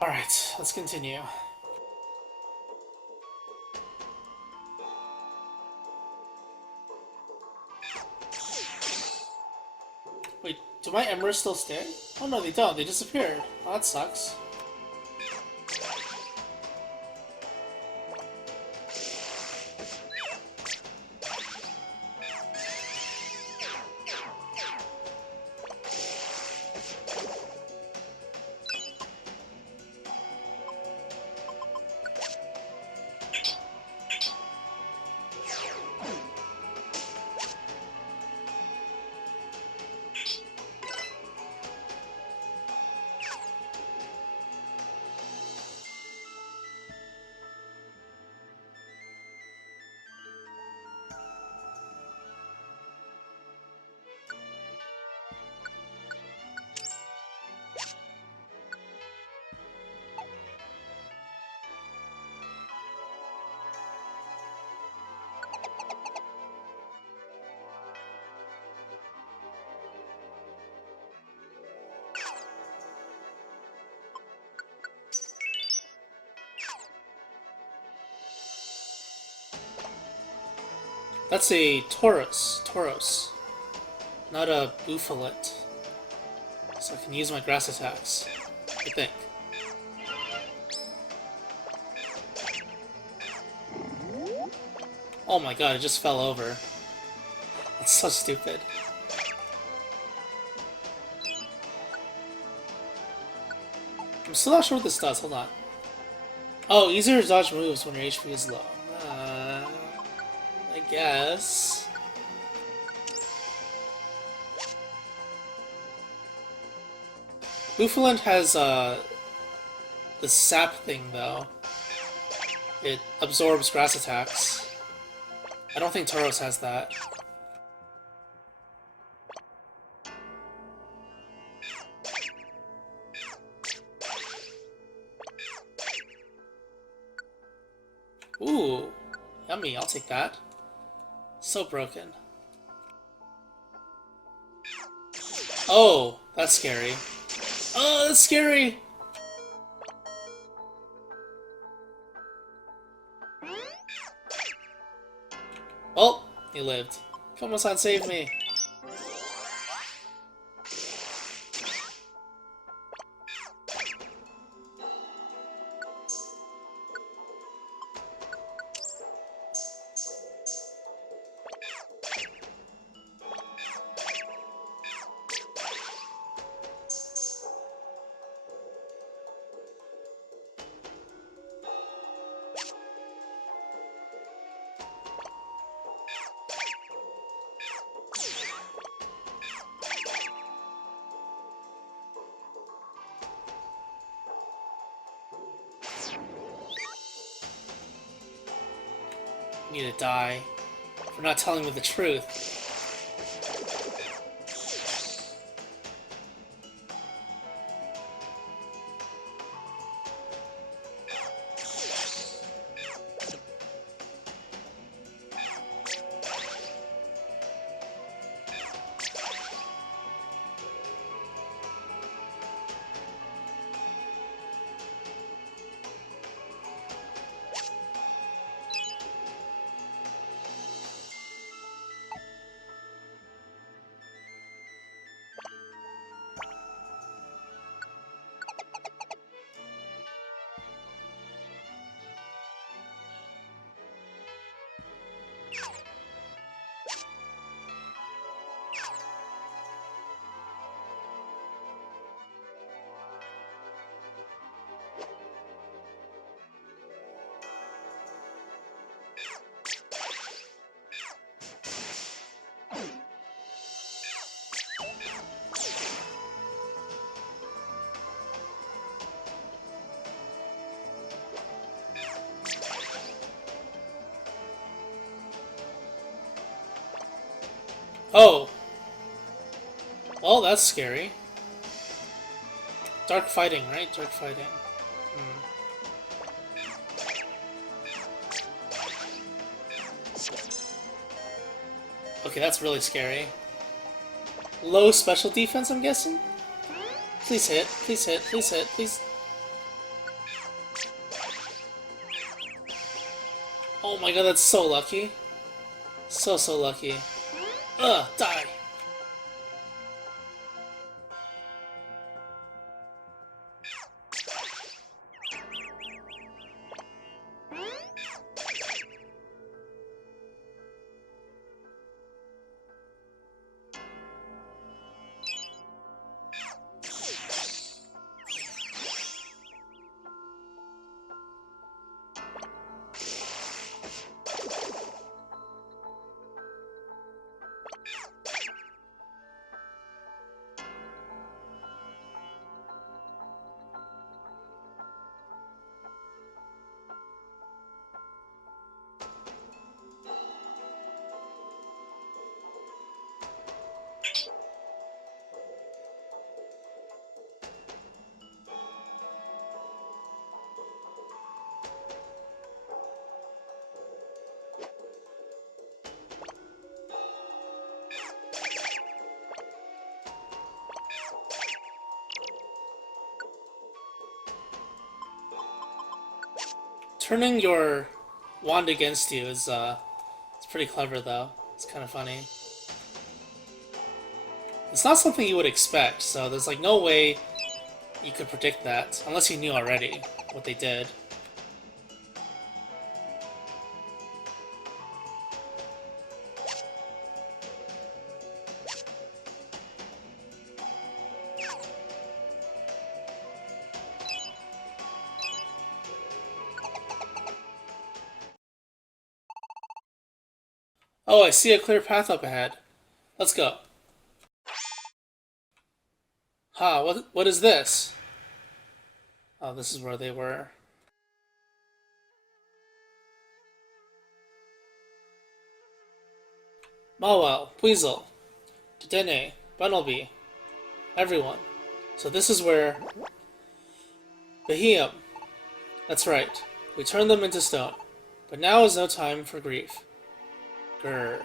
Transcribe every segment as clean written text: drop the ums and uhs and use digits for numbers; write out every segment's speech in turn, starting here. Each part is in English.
Alright, let's continue. Wait, do my embers still stay? Oh no, they don't. They disappeared. Oh, that sucks. That's a Tauros. Tauros. Not a Bufflet. So I can use my grass attacks. I think. Oh my god, it just fell over. That's so stupid. I'm still not sure what this does, hold on. Oh, easier to dodge moves when your HP is low. I guess. Bouffalant has the sap thing though. It absorbs grass attacks. I don't think Tauros has that. Ooh, yummy, I'll take that. So broken. Oh, that's scary. Oh, that's scary! Well, he lived. Komo-san, save me! You need to die for not telling me the truth. Oh! Well, that's scary. Dark fighting, right? Dark fighting. Hmm. Okay, that's really scary. Low special defense, I'm guessing? Please hit, please hit, please hit, please... Oh my god, that's so lucky. So lucky. Ugh, die! Turning your wand against you is it's pretty clever though. It's kind of funny. It's not something you would expect, so there's like no way you could predict that unless you knew already what they did. Oh, I see a clear path up ahead. Let's go. Ha, what is this? Oh, this is where they were. Mawel, Weasel, Dedenne, Bunnelby, everyone. So this is where... Beheum. That's right. We turned them into stone. But now is no time for grief. Grrr.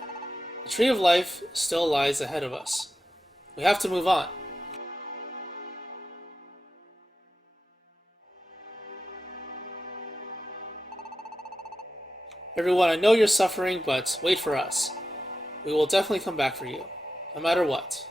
The tree of life still lies ahead of us. We have to move on. Everyone, I know you're suffering, but wait for us. We will definitely come back for you, no matter what.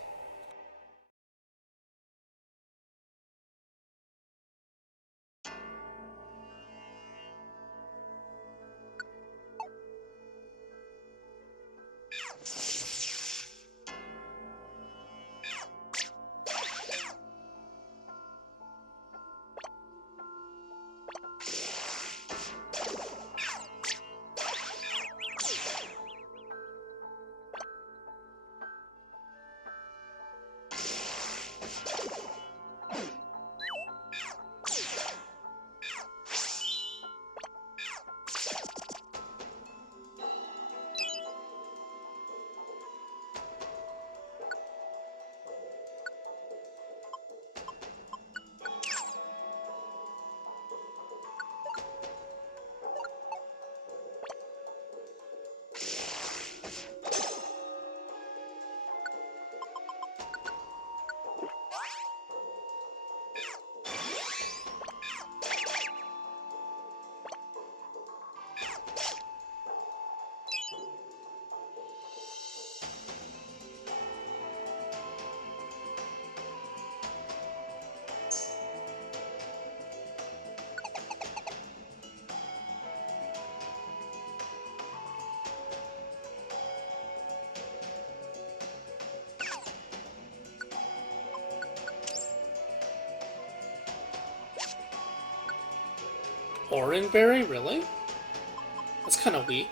Oranberry? Really? That's kind of weak.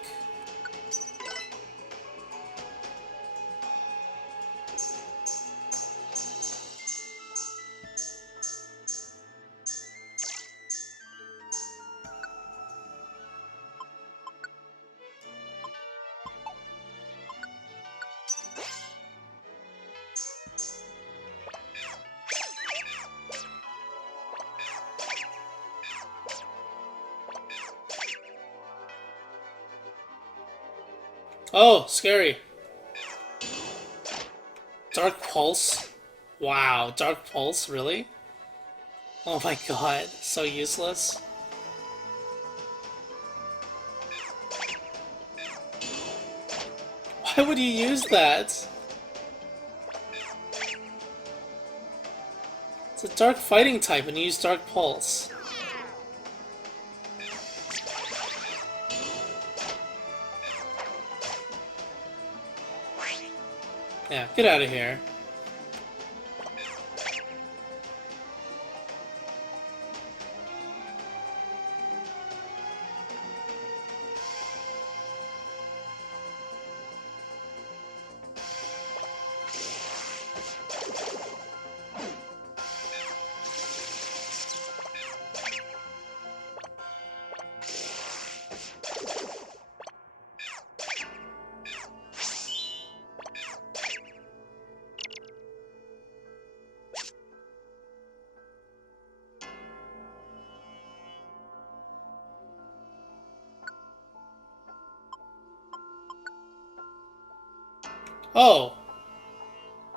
Oh, scary. Dark Pulse? Wow, Dark Pulse, really? Oh my god, so useless. Why would you use that? It's a dark fighting type and you use Dark Pulse. Yeah, get out of here. Oh!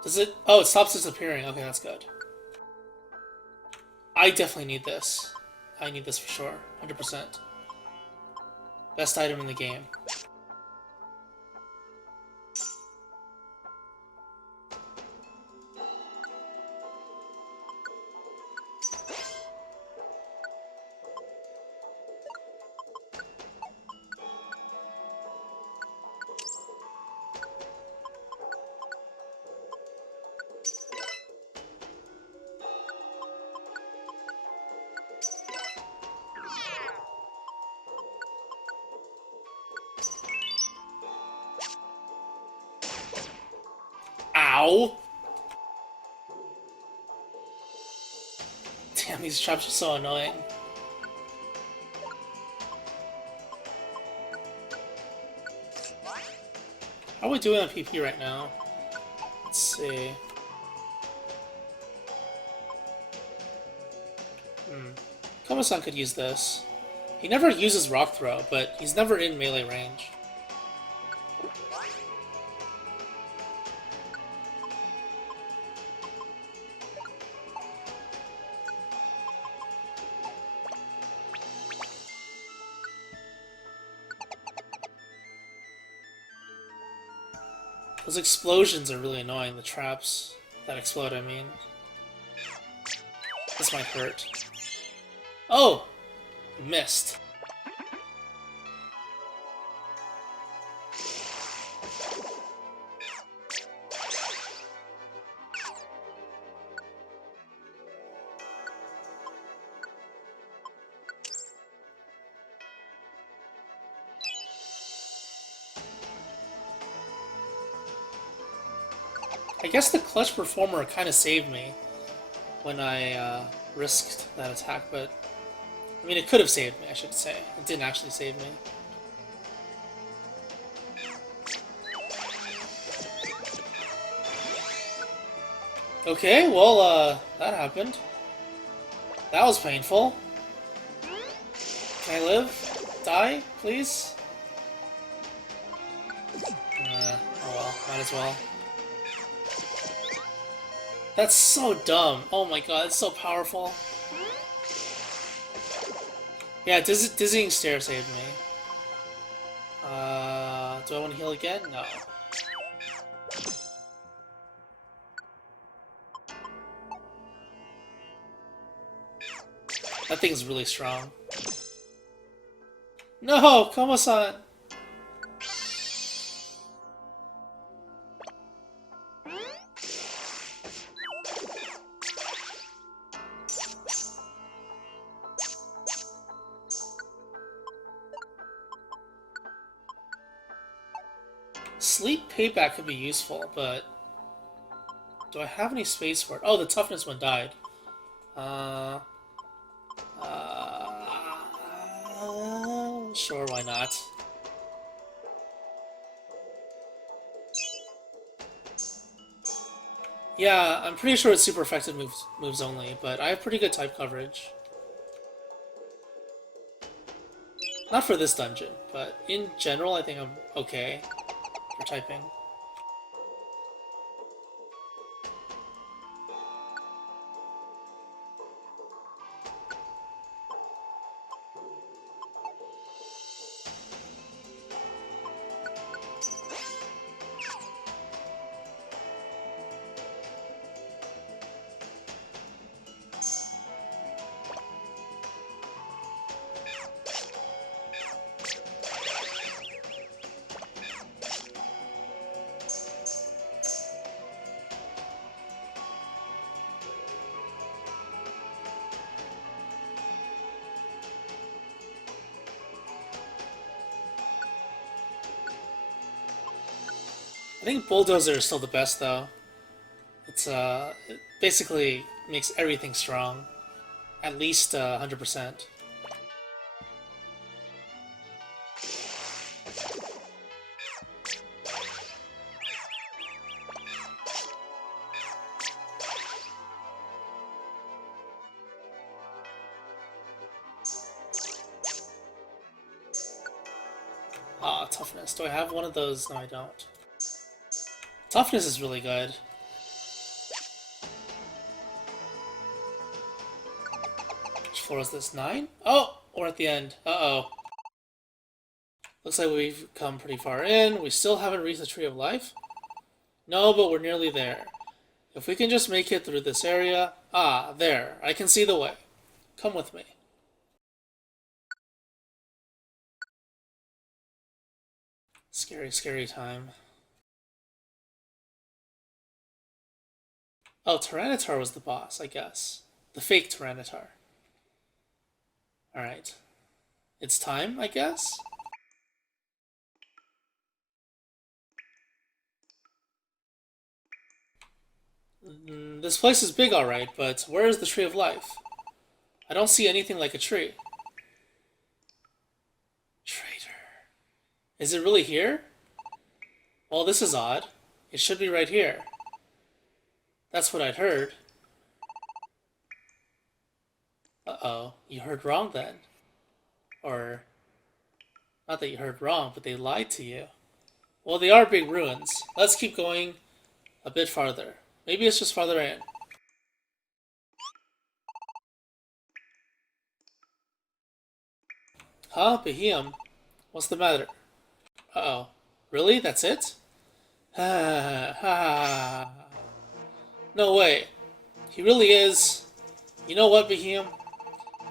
Does it? Oh, it stops disappearing. Okay, that's good. I definitely need this. I need this for sure. 100%. Best item in the game. Ow! Damn, these traps are so annoying. How are we doing on PP right now? Let's see. Komo-san could use this. He never uses Rock Throw, but he's never in melee range. Those explosions are really annoying, the traps that explode, I mean. This might hurt. Oh! Missed. I guess the Clutch Performer kind of saved me when I risked that attack, but I mean, it could have saved me, I should say. It didn't actually save me. Okay, well, that happened. That was painful. Can I live? Die, please? Oh well, might as well. That's so dumb. Oh my god, it's so powerful. Yeah, Dizzying Stare saved me. Do I want to heal again? No. That thing's really strong. No! Komo-san! Sleep Payback could be useful, but do I have any space for it? Oh, the toughness one died. Sure, why not? Yeah, I'm pretty sure it's super effective moves only, but I have pretty good type coverage. Not for this dungeon, but in general, I think I'm okay for typing. I think Bulldozer is still the best, though. It basically makes everything strong. At least 100%. Ah, toughness. Do I have one of those? No, I don't. Toughness is really good. Which floor is this? 9? Oh! We're at the end. Uh-oh. Looks like we've come pretty far in. We still haven't reached the Tree of Life. No, but we're nearly there. If we can just make it through this area... Ah, there. I can see the way. Come with me. Scary, scary time. Oh, Tyranitar was the boss, I guess. The fake Tyranitar. Alright. It's time, I guess? This place is big, alright, but where is the Tree of Life? I don't see anything like a tree. Traitor. Is it really here? Well, this is odd. It should be right here. That's what I'd heard. Uh-oh. You heard wrong then. Or... not that you heard wrong, but they lied to you. Well, they are big ruins. Let's keep going a bit farther. Maybe it's just farther in. Huh? Beheum? What's the matter? Uh-oh. Really? That's it? Ha ha. No way. He really is. You know what, Beheum?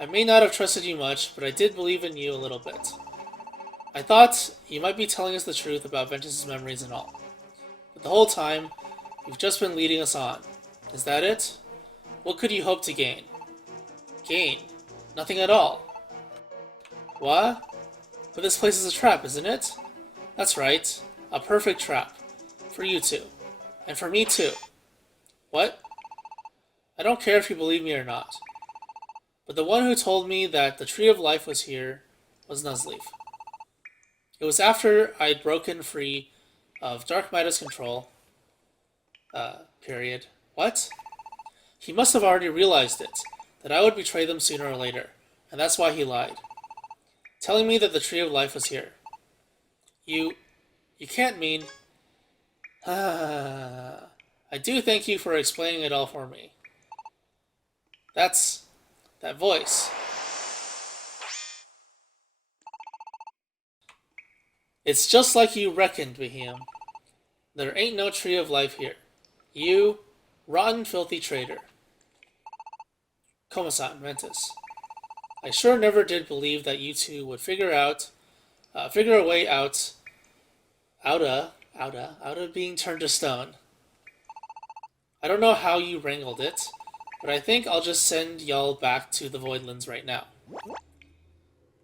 I may not have trusted you much, but I did believe in you a little bit. I thought you might be telling us the truth about Ventus' memories and all. But the whole time, you've just been leading us on. Is that it? What could you hope to gain? Gain? Nothing at all. What? But this place is a trap, isn't it? That's right. A perfect trap. For you two. And for me too. What? I don't care if you believe me or not. But the one who told me that the Tree of Life was here was Nuzleaf. It was after I'd broken free of Dark Matter's control. Period. What? He must have already realized it, that I would betray them sooner or later, and that's why he lied. Telling me that the Tree of Life was here. You can't mean... I do thank you for explaining it all for me. That voice. It's just like you reckoned, Beheum. There ain't no Tree of Life here. You, rotten, filthy traitor. Komasan, Ventus. I sure never did believe that you two would figure a way out of being turned to stone. I don't know how you wrangled it, but I think I'll just send y'all back to the Voidlands right now.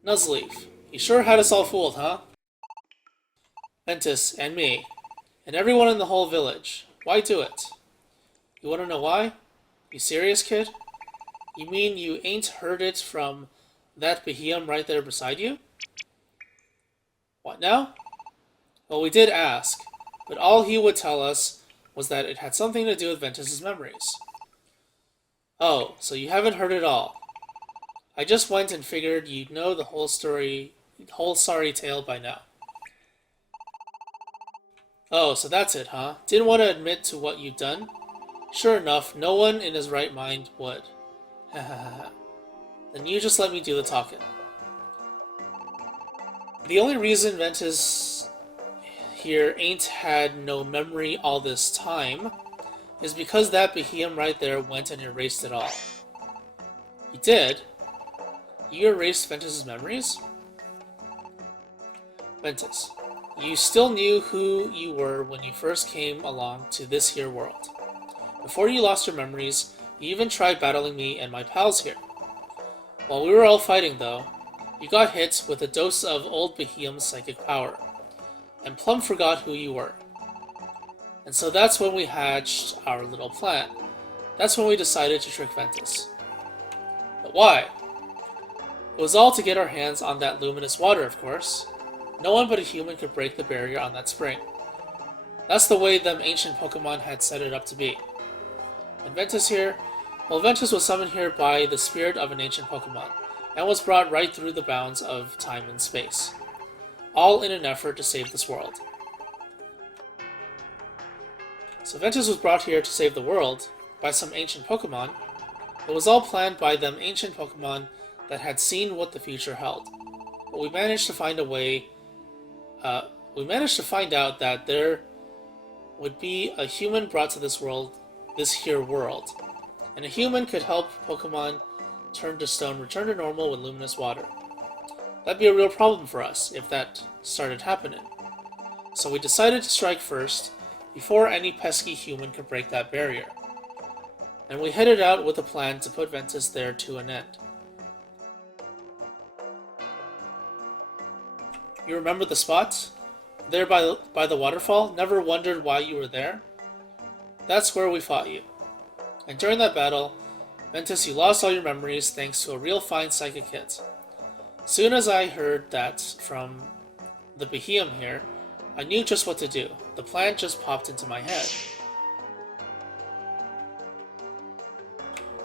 Nuzleaf, you sure had us all fooled, huh? Ventus, and me, and everyone in the whole village. Why do it? You want to know why? You serious, kid? You mean you ain't heard it from that Beheum right there beside you? What now? Well, we did ask, but all he would tell us was that it had something to do with Ventus' memories. Oh, so you haven't heard it all. I just went and figured you'd know the whole sorry tale by now. Oh, so that's it, huh? Didn't want to admit to what you'd done? Sure enough, no one in his right mind would. Then you just let me do the talking. The only reason Ventus here ain't had no memory all this time is because that Beheum right there went and erased it all. You did? You erased Ventus' memories? Ventus, you still knew who you were when you first came along to this here world. Before you lost your memories, you even tried battling me and my pals here. While we were all fighting, though, you got hit with a dose of old Beheum's psychic power, and plumb forgot who you were. And so that's when we hatched our little plan. That's when we decided to trick Ventus. But why? It was all to get our hands on that luminous water, of course. No one but a human could break the barrier on that spring. That's the way them ancient Pokemon had set it up to be. And Ventus here? Well, Ventus was summoned here by the spirit of an ancient Pokemon, and was brought right through the bounds of time and space. All in an effort to save this world. So Ventus was brought here to save the world by some ancient Pokemon. It was all planned by them ancient Pokemon that had seen what the future held. But we managed to find a way. We managed to find out that there would be a human brought to this world, this here world, and a human could help Pokemon turn to stone, return to normal with luminous water. That'd be a real problem for us if that started happening. So we decided to strike first, before any pesky human could break that barrier. And we headed out with a plan to put Ventus there to an end. You remember the spot? There by the waterfall? Never wondered why you were there? That's where we fought you. And during that battle, Ventus, you lost all your memories thanks to a real fine psychic hit. Soon as I heard that from the Behemoth here, I knew just what to do. The plan just popped into my head.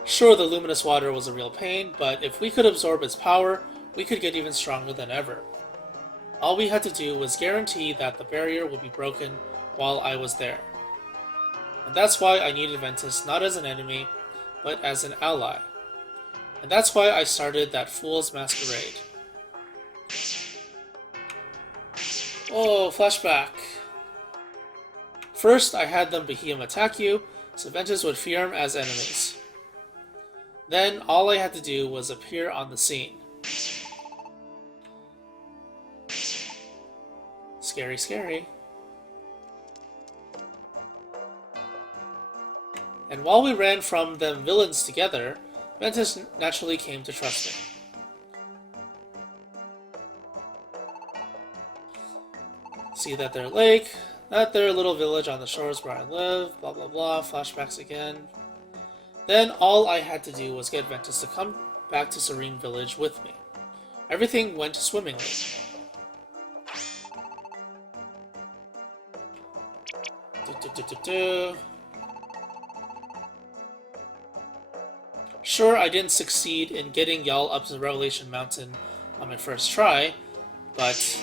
Sure, the luminous water was a real pain, but if we could absorb its power, we could get even stronger than ever. All we had to do was guarantee that the barrier would be broken while I was there. And that's why I needed Ventus not as an enemy, but as an ally. And that's why I started that fool's masquerade. Oh, flashback. First, I had them Behemoth attack you, so Ventus would fear him as enemies. Then, all I had to do was appear on the scene. Scary, scary. And while we ran from them villains together, Ventus naturally came to trust me. See that there lake, that there little village on the shores where I live, blah blah blah, flashbacks again. Then all I had to do was get Ventus to come back to Serene Village with me. Everything went swimmingly. Sure, I didn't succeed in getting y'all up to Revelation Mountain on my first try, but...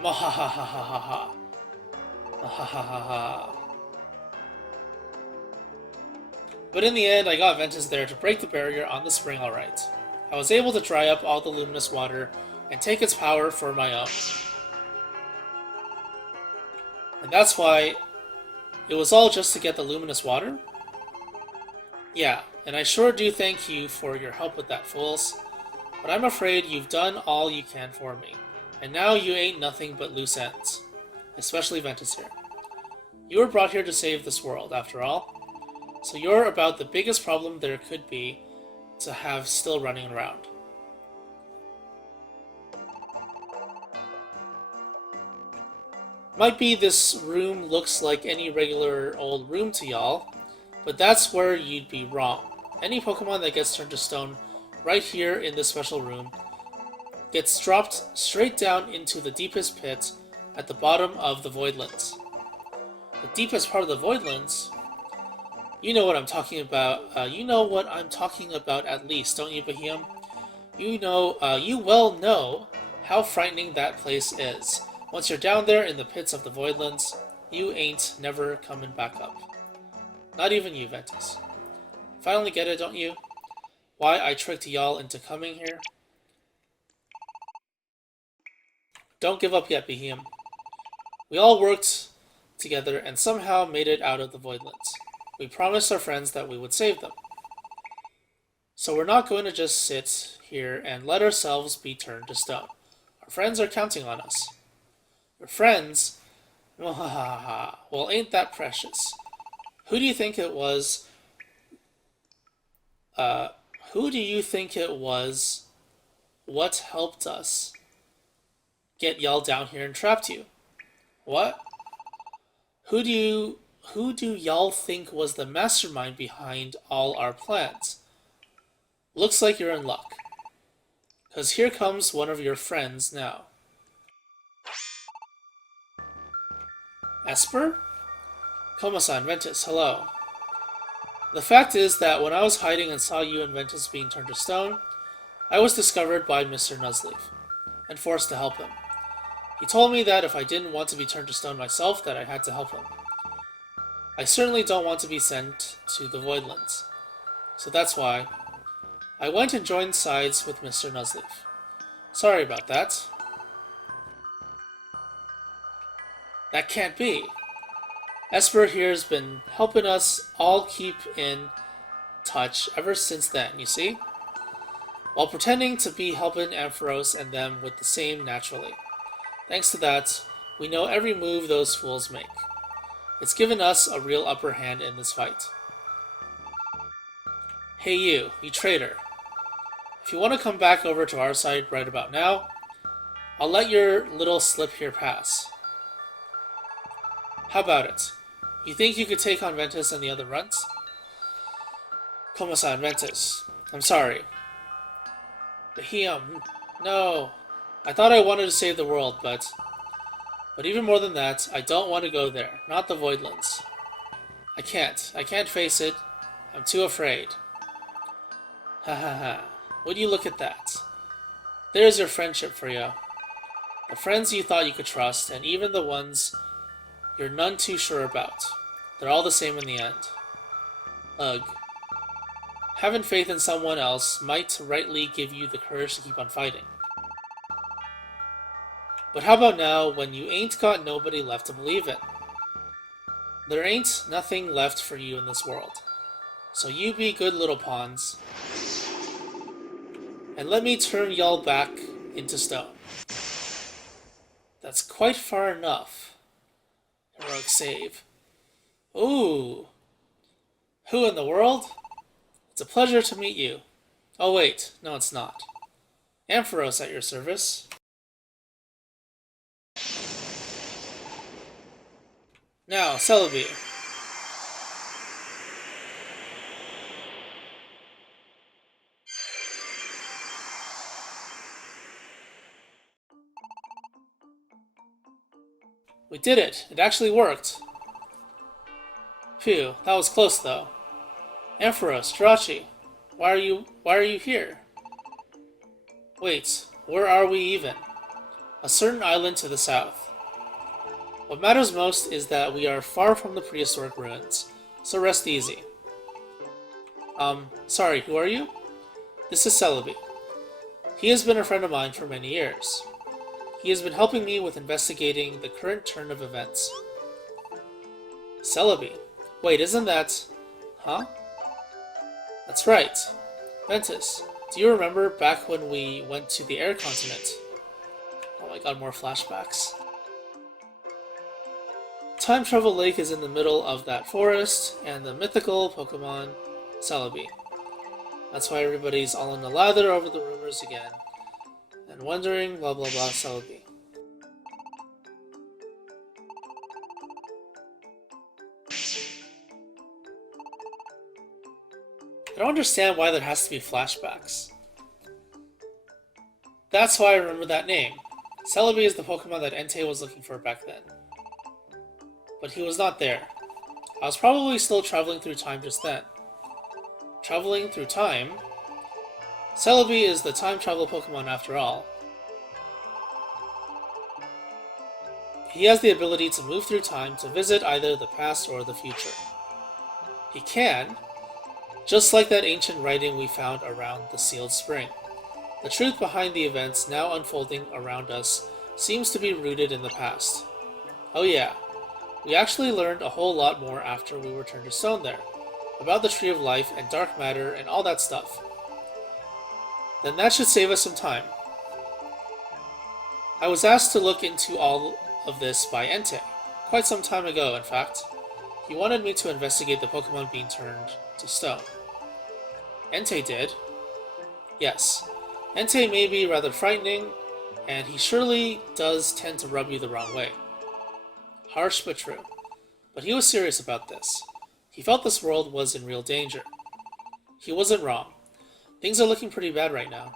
Mahahahahaha. Mahahahaha. But in the end, I got Ventus there to break the barrier on the spring alright. I was able to dry up all the luminous water and take its power for my own. And that's why it was all just to get the luminous water? Yeah, and I sure do thank you for your help with that, fools. But I'm afraid you've done all you can for me, and now you ain't nothing but loose ends. Especially Ventus here. You were brought here to save this world, after all. So you're about the biggest problem there could be to have still running around. Might be this room looks like any regular old room to y'all, but that's where you'd be wrong. Any Pokemon that gets turned to stone right here in this special room gets dropped straight down into the deepest pit at the bottom of the Voidlands. The deepest part of the Voidlands? You know what I'm talking about. You know what I'm talking about at least, don't you, Behemoth? You well know how frightening that place is. Once you're down there in the pits of the Voidlands, you ain't never coming back up. Not even you, Ventus. Finally get it, don't you? Why I tricked y'all into coming here? Don't give up yet, Behemoth. We all worked together and somehow made it out of the Voidlands. We promised our friends that we would save them. So we're not going to just sit here and let ourselves be turned to stone. Our friends are counting on us. Your friends? Well, ain't that precious? Who do you think it was? Who do you think it was? What helped us get y'all down here and trapped you? What? who do y'all think was the mastermind behind all our plans? Looks like you're in luck. 'Cause here comes one of your friends now. Esper? Komo-san, Ventus, hello. The fact is that when I was hiding and saw you and Ventus being turned to stone, I was discovered by Mr. Nuzleaf, and forced to help him. He told me that if I didn't want to be turned to stone myself, that I had to help him. I certainly don't want to be sent to the Voidlands, so that's why I went and joined sides with Mr. Nuzleaf. Sorry about that. That can't be. Esper here has been helping us all keep in touch ever since then, you see? While pretending to be helping Ampharos and them with the same naturally. Thanks to that, we know every move those fools make. It's given us a real upper hand in this fight. Hey you traitor. If you want to come back over to our side right about now, I'll let your little slip here pass. How about it? You think you could take on Ventus and the other runts? Komo-san, Ventus. I'm sorry. No. I thought I wanted to save the world, but even more than that, I don't want to go there. Not the Voidlands. I can't face it. I'm too afraid. Ha ha ha. Would you look at that? There's your friendship for you. The friends you thought you could trust, and even the ones you're none too sure about. They're all the same in the end. Ugh. Having faith in someone else might rightly give you the courage to keep on fighting. But how about now, when you ain't got nobody left to believe in? There ain't nothing left for you in this world. So you be good little pawns, and let me turn y'all back into stone. That's quite far enough. Heroic save. Ooh. Who in the world? It's a pleasure to meet you. Oh wait, no it's not. Ampharos at your service. Now, Celebi. We did it! It actually worked! Phew, that was close though. Ampharos, Jirachi, why are you here? Wait, where are we even? A certain island to the south. What matters most is that we are far from the prehistoric ruins, so rest easy. Sorry, who are you? This is Celebi. He has been a friend of mine for many years. He has been helping me with investigating the current turn of events. Celebi? Wait, isn't that... Huh? That's right. Ventus, do you remember back when we went to the air continent? Oh my god, more flashbacks. Time Travel Lake is in the middle of that forest, and the mythical Pokemon, Celebi. That's why everybody's all in the lather over the rumors again, and wondering blah blah blah Celebi. I don't understand why there has to be flashbacks. That's why I remember that name. Celebi is the Pokemon that Entei was looking for back then. But he was not there. I was probably still traveling through time just then. Traveling through time? Celebi is the time travel Pokemon after all. He has the ability to move through time to visit either the past or the future. He can, just like that ancient writing we found around the sealed spring. The truth behind the events now unfolding around us seems to be rooted in the past. Oh yeah, we actually learned a whole lot more after we were turned to stone there, about the Tree of Life and dark matter and all that stuff. Then that should save us some time. I was asked to look into all of this by Entei, quite some time ago in fact. He wanted me to investigate the Pokemon being turned to stone. Entei did. Yes, Entei may be rather frightening, and he surely does tend to rub you the wrong way. Harsh but true. But he was serious about this. He felt this world was in real danger. He wasn't wrong. Things are looking pretty bad right now.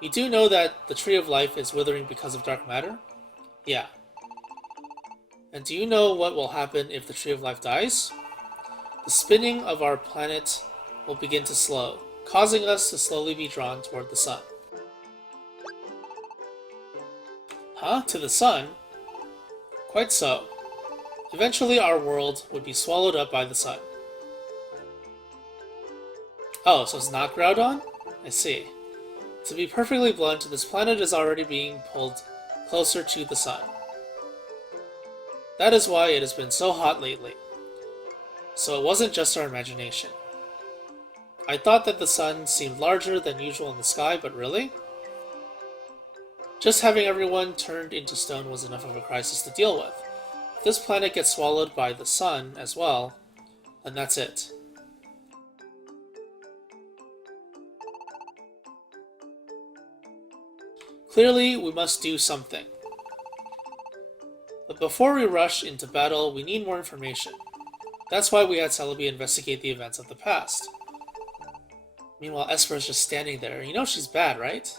You do know that the Tree of Life is withering because of dark matter? Yeah. And do you know what will happen if the Tree of Life dies? The spinning of our planet will begin to slow, causing us to slowly be drawn toward the sun. Huh? To the sun? Quite so. Eventually our world would be swallowed up by the sun. Oh, so it's not Groudon? I see. To be perfectly blunt, this planet is already being pulled closer to the sun. That is why it has been so hot lately. So it wasn't just our imagination. I thought that the sun seemed larger than usual in the sky, but really? Just having everyone turned into stone was enough of a crisis to deal with. If this planet gets swallowed by the sun as well, then that's it. Clearly, we must do something. But before we rush into battle, we need more information. That's why we had Celebi investigate the events of the past. Meanwhile, Esper is just standing there. You know she's bad, right?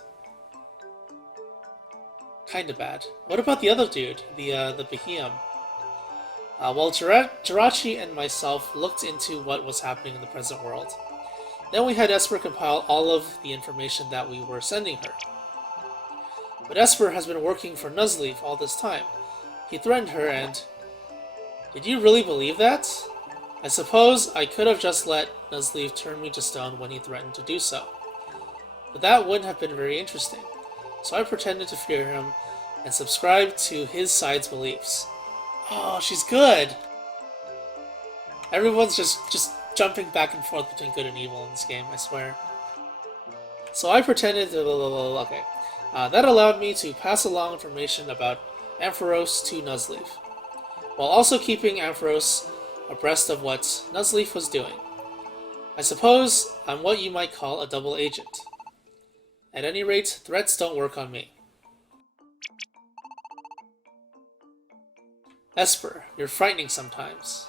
Kinda bad. What about the other dude? The Behemoth? Well, Jirachi and myself looked into what was happening in the present world. Then we had Esper compile all of the information that we were sending her. But Esper has been working for Nuzleaf all this time. He threatened her and... Did you really believe that? I suppose I could have just let Nuzleaf turn me to stone when he threatened to do so. But that wouldn't have been very interesting. So I pretended to fear him and subscribed to his side's beliefs. Oh, she's good! Everyone's just jumping back and forth between good and evil in this game, I swear. So I pretended to... Okay. That allowed me to pass along information about Ampharos to Nuzleaf, while also keeping Ampharos abreast of what Nuzleaf was doing. I suppose I'm what you might call a double agent. At any rate, threats don't work on me. Esper, you're frightening sometimes.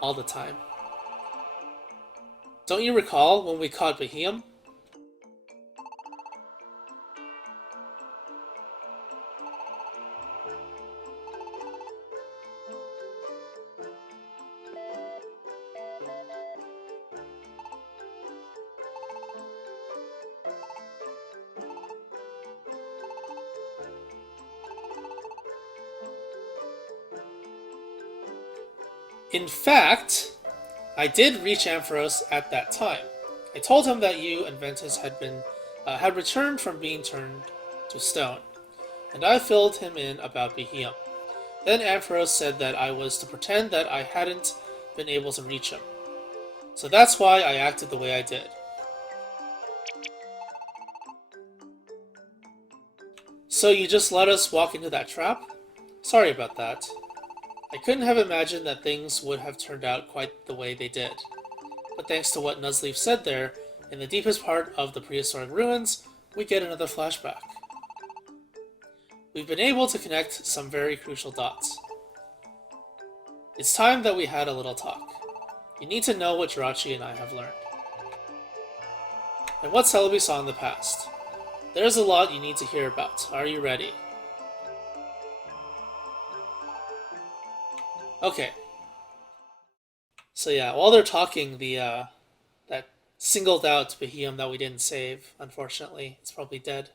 All the time. Don't you recall when we caught Behemoth? In fact, I did reach Ampharos at that time. I told him that you and Ventus had returned from being turned to stone, and I filled him in about Behemoth. Then Ampharos said that I was to pretend that I hadn't been able to reach him. So that's why I acted the way I did. So you just let us walk into that trap? Sorry about that. I couldn't have imagined that things would have turned out quite the way they did. But thanks to what Nuzleaf said there, in the deepest part of the prehistoric ruins, we get another flashback. We've been able to connect some very crucial dots. It's time that we had a little talk. You need to know what Jirachi and I have learned. And what Celebi saw in the past. There's a lot you need to hear about. Are you ready? Okay. So yeah, while they're talking, that singled out Behemoth that we didn't save, unfortunately, it's probably dead.